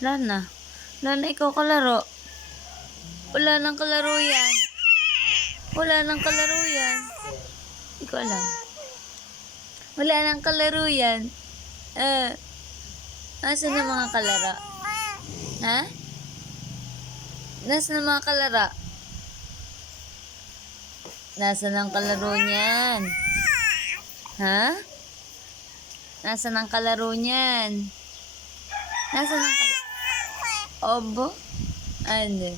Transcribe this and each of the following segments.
Wala na. Wala na ikaw kalaro. Wala nang kalaro yan. Wala nang kalaro yan. Hindi ko alam. Wala nang kalaro yan. Nasaan ang mga kalaro? Ha? Nasaan ang mga kalaro? Nasaan ang kalaro niyan? Ha? Nasaan ang kalaro niyan? Nasaan ang kalaro? Obo? Ano?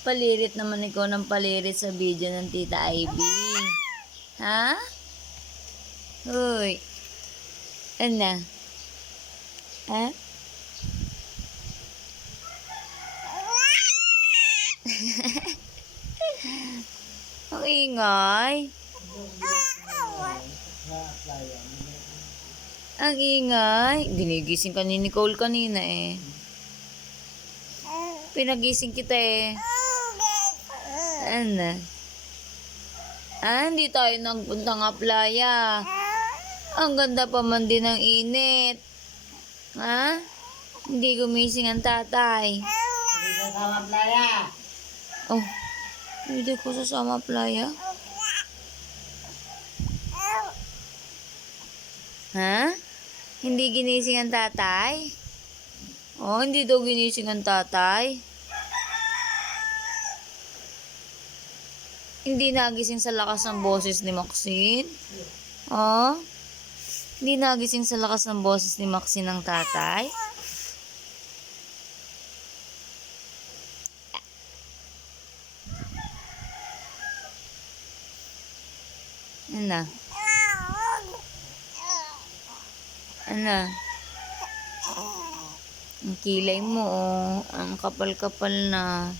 Palirit naman ikaw ng palirit sa video ng Tita Ivy. Ha? Uy. Ano? Ha? Ang ingay. Ang ingay. Ginigising ka ni Nicole kanina eh. Pinagising kita eh. Ano? Hindi tayo nagpunta nga playa. Ang ganda pa man din ng init. Ha? Hindi gumising ang tatay. Hindi sasama playa. Oh, hindi ko sasama playa. Ha? Hindi ginising ang tatay? Oh, hindi daw ginising ang tatay. Hindi nagising sa lakas ng boses ni Maxine. Oh? Hindi nagising sa lakas ng boses ni Maxine ang tatay. Ano? Ano? Ang kilay mo, oh. Ang kapal-kapal na.